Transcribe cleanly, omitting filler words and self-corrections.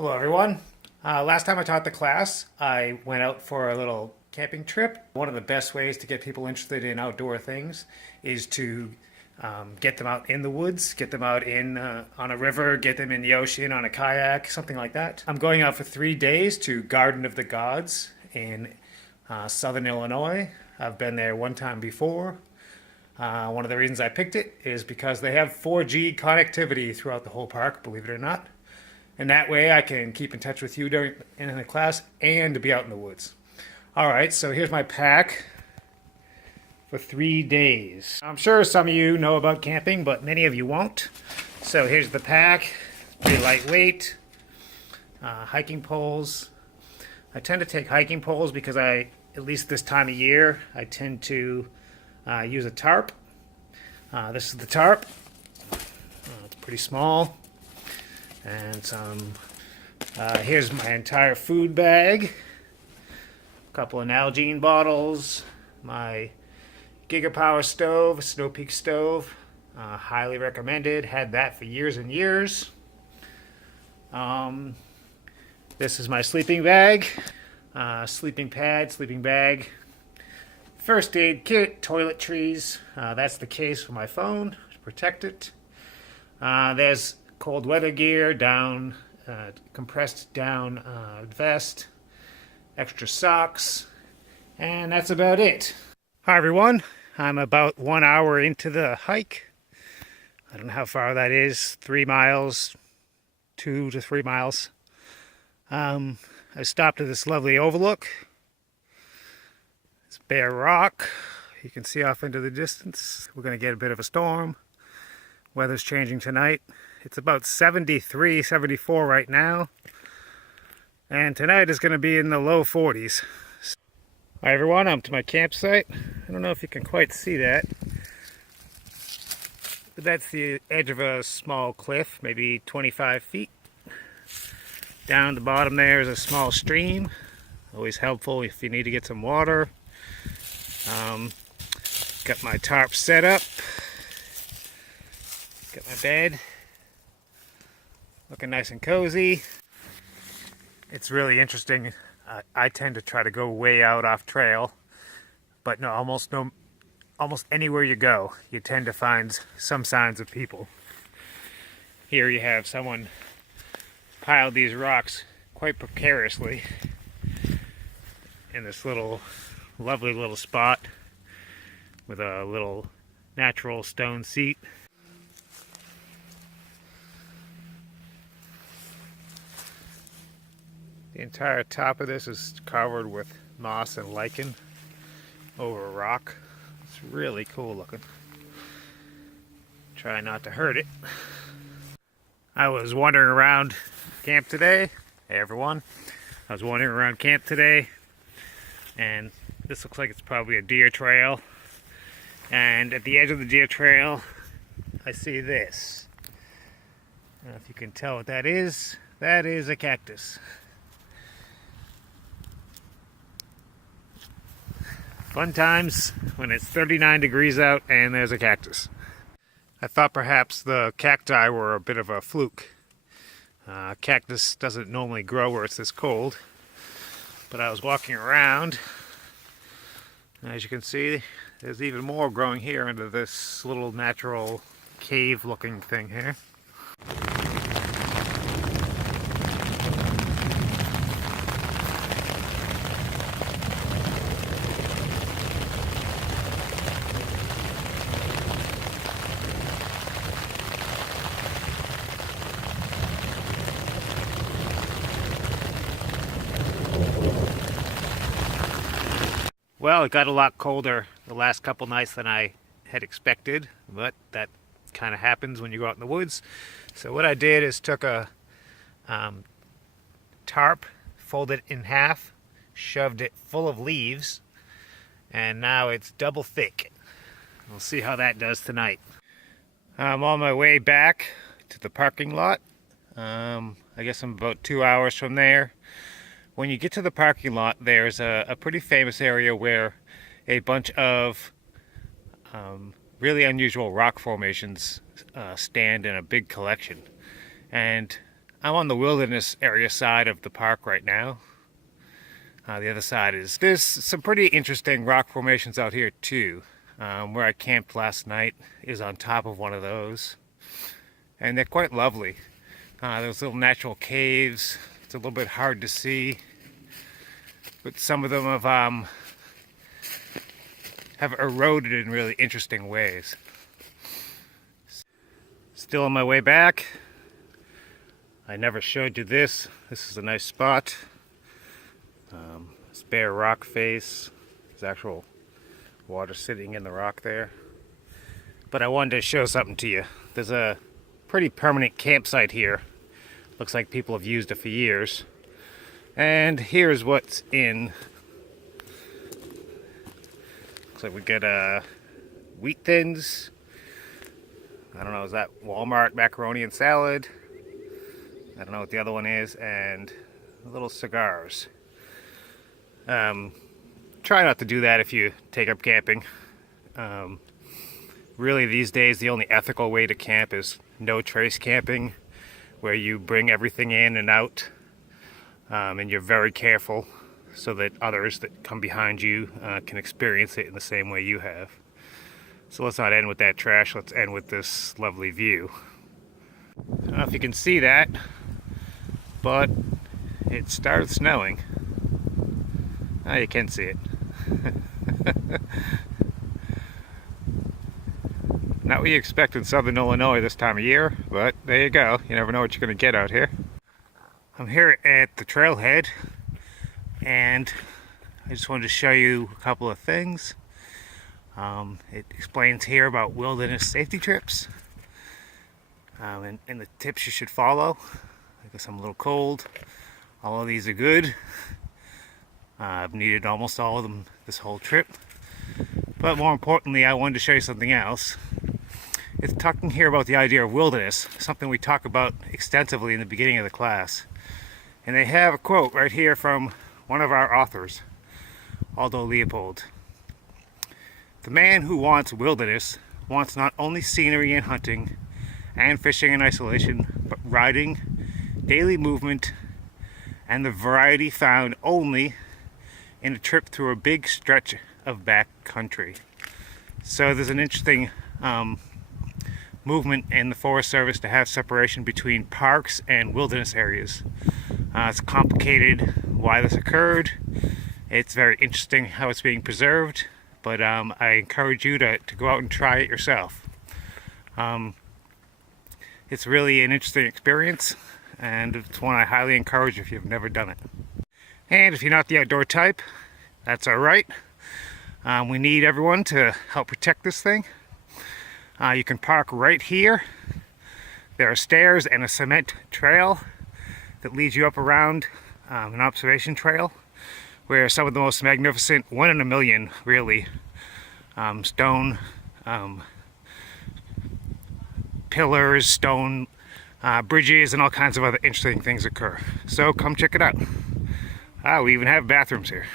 Hello, everyone. Last time I taught the class, I went out for a little camping trip. One of the best ways to get people interested in outdoor things is to get them out in the woods, get them out in on a river, get them in the ocean on a kayak, something like that. I'm going out for 3 days to Garden of the Gods in southern Illinois. I've been there one time before. One of the reasons I picked it is because they have 4G connectivity throughout the whole park, believe it or not. And that way I can keep in touch with you in the class and to be out in the woods. All right, so here's my pack for 3 days. I'm sure some of you know about camping, but many of you won't. So here's the pack, pretty lightweight. Hiking poles. I tend to take hiking poles because at least this time of year, I tend to use a tarp. This is the tarp. It's pretty small. And here's my entire food bag. A couple of Nalgene bottles. My Gigapower stove, Snow Peak stove. Highly recommended. Had that for years and years. This is my sleeping bag. Sleeping pad, sleeping bag. First aid kit, toiletries. That's the case for my phone to protect it. There's cold weather gear, compressed down vest, extra socks, and that's about it. Hi everyone, I'm about 1 hour into the hike. I don't know how far that is, 3 miles, 2 to 3 miles. I stopped at this lovely overlook. It's bare rock. You can see off into the distance. We're going to get a bit of a storm. Weather's changing tonight. It's about 73, 74 right now. And tonight is going to be in the low 40s. Hi everyone, I'm to my campsite. I don't know if you can quite see that. But that's the edge of a small cliff, maybe 25 feet. Down the bottom there is a small stream. Always helpful if you need to get some water. Got my tarp set up. Got my bed. Looking nice and cozy. It's really interesting. I tend to try to go way out off trail, but almost anywhere you go, you tend to find some signs of people. Here you have someone piled these rocks quite precariously in this lovely little spot with a little natural stone seat. The entire top of this is covered with moss and lichen over a rock. It's really cool looking. Try not to hurt it. I was wandering around camp today. Hey everyone. I was wandering around camp today, and this looks like it's probably a deer trail. And at the edge of the deer trail, I see this. I don't know if you can tell what that is. That is a cactus. Fun times when it's 39 degrees out and there's a cactus. I thought perhaps the cacti were a bit of a fluke. Cactus doesn't normally grow where it's this cold. But I was walking around, and as you can see, there's even more growing here into this little natural cave-looking thing here. Well, it got a lot colder the last couple nights than I had expected, but that kind of happens when you go out in the woods. So what I did is took a tarp, folded it in half, shoved it full of leaves, and now it's double thick. We'll see how that does tonight. I'm on my way back to the parking lot. I guess I'm about 2 hours from there. When you get to the parking lot, there's a pretty famous area where a bunch of really unusual rock formations stand in a big collection. And I'm on the wilderness area side of the park right now. The other side there's some pretty interesting rock formations out here too. Where I camped last night is on top of one of those. And they're quite lovely. There's little natural caves. It's a little bit hard to see. But some of them have eroded in really interesting ways. Still on my way back. I never showed you this. This is a nice spot. This bare rock face. There's actual water sitting in the rock there. But I wanted to show something to you. There's a pretty permanent campsite here. Looks like people have used it for years. And here's what's in. Looks like we get wheat thins. I don't know, is that Walmart macaroni and salad? I don't know what the other one is. And little cigars. Try not to do that if you take up camping. Really these days the only ethical way to camp is no trace camping, where you bring everything in and out, and you're very careful so that others that come behind you can experience it in the same way you have. So let's not end with that trash, let's end with this lovely view. I don't know if you can see that, but it started snowing. Oh, you can see it. Not what you expect in southern Illinois this time of year, but there you go. You never know what you're going to get out here. I'm here at the trailhead, and I just wanted to show you a couple of things. It explains here about wilderness safety trips, and the tips you should follow. I guess I'm a little cold. All of these are good. I've needed almost all of them this whole trip. But more importantly, I wanted to show you something else. It's talking here about the idea of wilderness, something we talk about extensively in the beginning of the class. And they have a quote right here from one of our authors, Aldo Leopold. The man who wants wilderness wants not only scenery and hunting and fishing in isolation, but riding, daily movement, and the variety found only in a trip through a big stretch of back country. So there's an interesting movement in the Forest Service to have separation between parks and wilderness areas. It's complicated why this occurred. It's very interesting how it's being preserved, but I encourage you to go out and try it yourself. It's really an interesting experience, and it's one I highly encourage if you've never done it. And if you're not the outdoor type, that's alright. We need everyone to help protect this thing. You can park right here. There are stairs and a cement trail that leads you up around an observation trail, where some of the most magnificent, one in a million really, stone pillars, stone bridges, and all kinds of other interesting things occur. So come check it out. We even have bathrooms here.